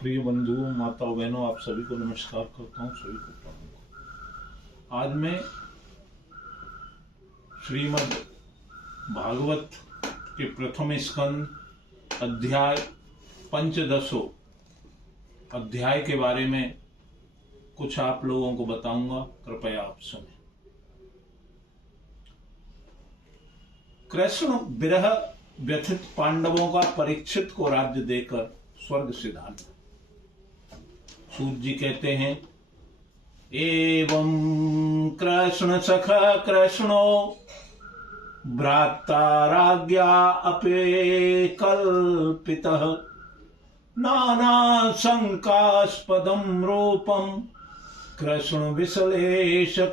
प्रिय बंधुओं, माताओं, बहनों, आप सभी को नमस्कार करता हूँ, सभी को प्रणाम। आज मैं श्रीमद् भागवत के प्रथम स्कंद अध्याय पंचदशो अध्याय के बारे में कुछ आप लोगों को बताऊंगा। कृपया आप सुनें। कृष्ण विरह व्यथित पांडवों का परीक्षित को राज्य देकर स्वर्ग सिधाना। सूत जी कहते हैं, एवं कृष्ण सखा कृष्णो भ्राता राज्ञा अपे कल्पितः नाना शंकास्पदं रूपम कृष्ण विश्लेषकर्षितः।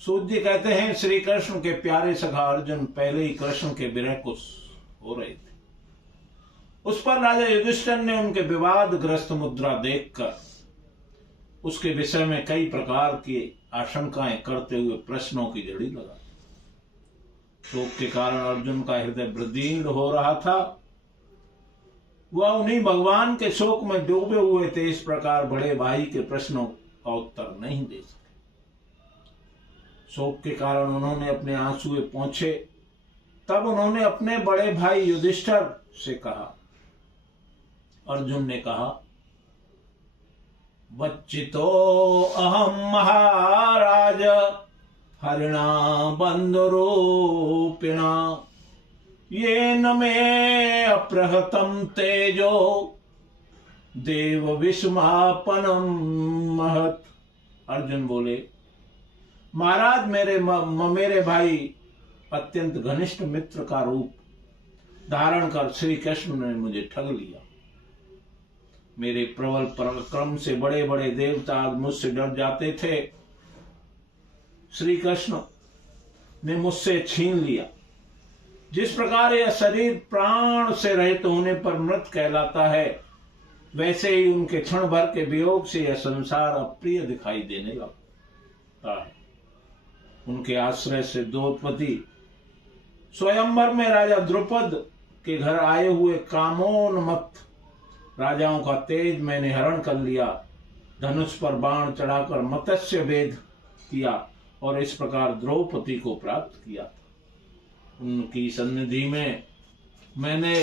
सूत जी कहते हैं, श्री कृष्ण के प्यारे सखा अर्जुन पहले ही कृष्ण के विरह को हो रहे थे। उस पर राजा युधिष्ठिर ने उनके विवादग्रस्त मुद्रा देखकर उसके विषय में कई प्रकार की आशंकाएं करते हुए प्रश्नों की झड़ी लगा। शोक के कारण अर्जुन का हृदय वृद्धिहीन हो रहा था। वह उन्हीं भगवान के शोक में डूबे हुए थे। इस प्रकार बड़े भाई के प्रश्नों का उत्तर नहीं दे सके। शोक के कारण उन्होंने अपने आंसुए पोंछे। तब उन्होंने अपने बड़े भाई युधिष्ठिर से कहा। अर्जुन ने कहा, वच्चितो अहम महाराज हरिणा बंधुरूपिणा ये न मे अप्रहतम तेजो देव विस्मापनम महत। अर्जुन बोले, महाराज मेरे भाई अत्यंत घनिष्ठ मित्र का रूप धारण कर श्री कृष्ण ने मुझे ठग लिया। मेरे प्रबल पराक्रम से बड़े बड़े देवता आज मुझसे डर जाते थे। श्री कृष्ण ने मुझसे छीन लिया। जिस प्रकार यह शरीर प्राण से रहित होने पर मृत कहलाता है, वैसे ही उनके क्षण भर के वियोग से यह संसार अप्रिय दिखाई देने लगता है। उनके आश्रय से द्रौपदी स्वयंवर में राजा द्रुपद के घर आए हुए कामोन्मत्त राजाओं का तेज मैंने हरण कर लिया। धनुष पर बाण चढ़ाकर मत्स्य वेध किया और इस प्रकार द्रौपदी को प्राप्त किया था। उनकी सन्निधि में मैंने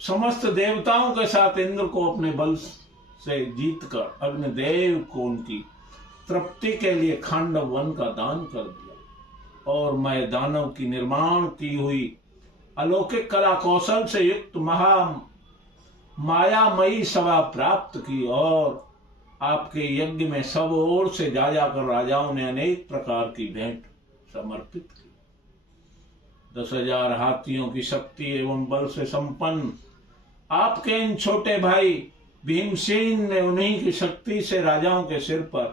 समस्त देवताओं के साथ इंद्र को अपने बल से जीतकर अग्निदेव को उनकी तृप्ति के लिए खांडव वन का दान कर दिया और मैं दानव की निर्माण की हुई अलौकिक कला कौशल से युक्त मायामयी सभा प्राप्त की और आपके यज्ञ में सब ओर से जा जाकर राजाओं ने अनेक प्रकार की भेंट समर्पित की। 10,000 हाथियों की शक्ति एवं बल से संपन्न आपके इन छोटे भाई भीमसेन ने उन्हीं की शक्ति से राजाओं के सिर पर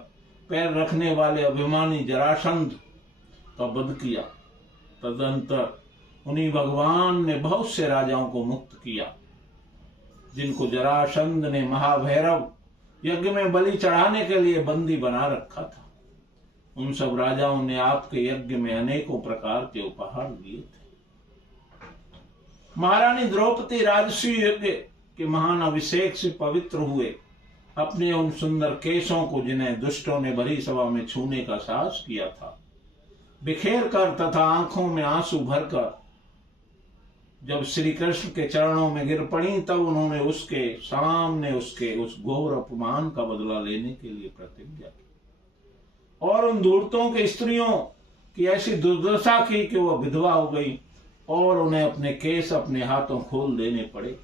पैर रखने वाले अभिमानी जरासंध का वध किया। तदंतर उन्हीं भगवान ने बहुत से राजाओं को मुक्त किया, जिनको जरासंध ने महाभैरव यज्ञ में बलि चढ़ाने के लिए बंदी बना रखा था। उन सब राजाओं ने आपके यज्ञ में अनेकों प्रकार के उपहार दिए थे। महारानी द्रौपदी राजसी यज्ञ के महान अभिषेक से पवित्र हुए अपने उन सुंदर केशों को, जिन्हें दुष्टों ने भरी सभा में छूने का साहस किया था, बिखेर कर तथा आंखों में आंसू भरकर जब श्री कृष्ण के चरणों में गिर पड़ी, तब उन्होंने उसके सामने उसके उस घोर अपमान का बदला लेने के लिए प्रतिज्ञा की और उन धूर्तों के स्त्रियों की ऐसी दुर्दशा की कि वह विधवा हो गई और उन्हें अपने केस अपने हाथों खोल देने पड़े।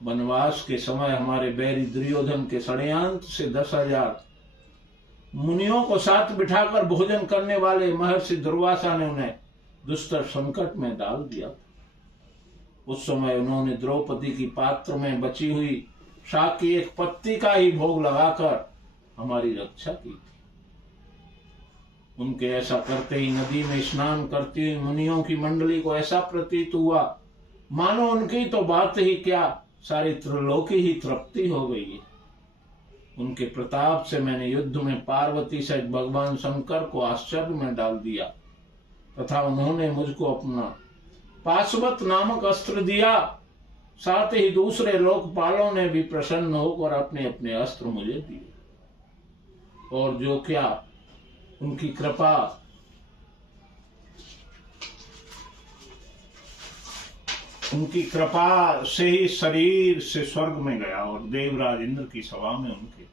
वनवास के समय हमारे बैरी दुर्योधन के षड्यंत्र से 10,000 मुनियों को साथ बिठाकर भोजन करने वाले महर्षि दुर्वासा ने उन्हें दुष्टर संकट में डाल दिया। उस समय उन्होंने द्रौपदी की पात्र में बची हुई शाक की एक पत्ती का ही भोग लगाकर हमारी रक्षा की थी। उनके ऐसा करते ही नदी में स्नान करती हुई मुनियों की मंडली को ऐसा प्रतीत हुआ मानो उनकी तो बात ही क्या, सारी त्रिलोकी ही तृप्ति हो गई है। उनके प्रताप से मैंने युद्ध में पार्वती सहित भगवान शंकर को आश्चर्य में डाल दिया तथा उन्होंने मुझको अपना पाशुपत नामक अस्त्र दिया। साथ ही दूसरे लोकपालों ने भी प्रसन्न होकर अपने अपने अस्त्र मुझे दिए। और जो क्या उनकी कृपा, उनकी कृपा से ही शरीर से स्वर्ग में गया और देवराज इंद्र की सभा में उनके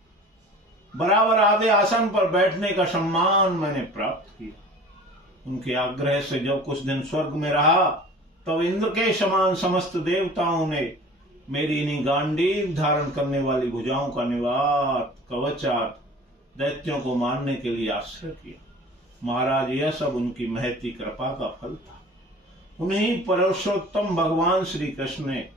बराबर आधे आसन पर बैठने का सम्मान मैंने प्राप्त किया। उनके आग्रह से जब कुछ दिन स्वर्ग में रहा, तब इंद्र के समान समस्त देवताओं ने मेरी इन्हीं गांडीव धारण करने वाली भुजाओं का निवात कवचात दैत्यों को मारने के लिए आश्रय किया। महाराज, यह सब उनकी महती कृपा का फल था। उन्हीं पुरुषोत्तम भगवान श्री कृष्ण ने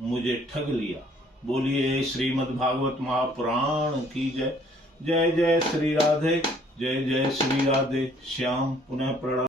मुझे ठग लिया। बोलिए श्रीमद् भागवत महापुराण की जय। जय जय श्री राधे, जय जय श्री राधे श्याम। पुनः प्रणाम।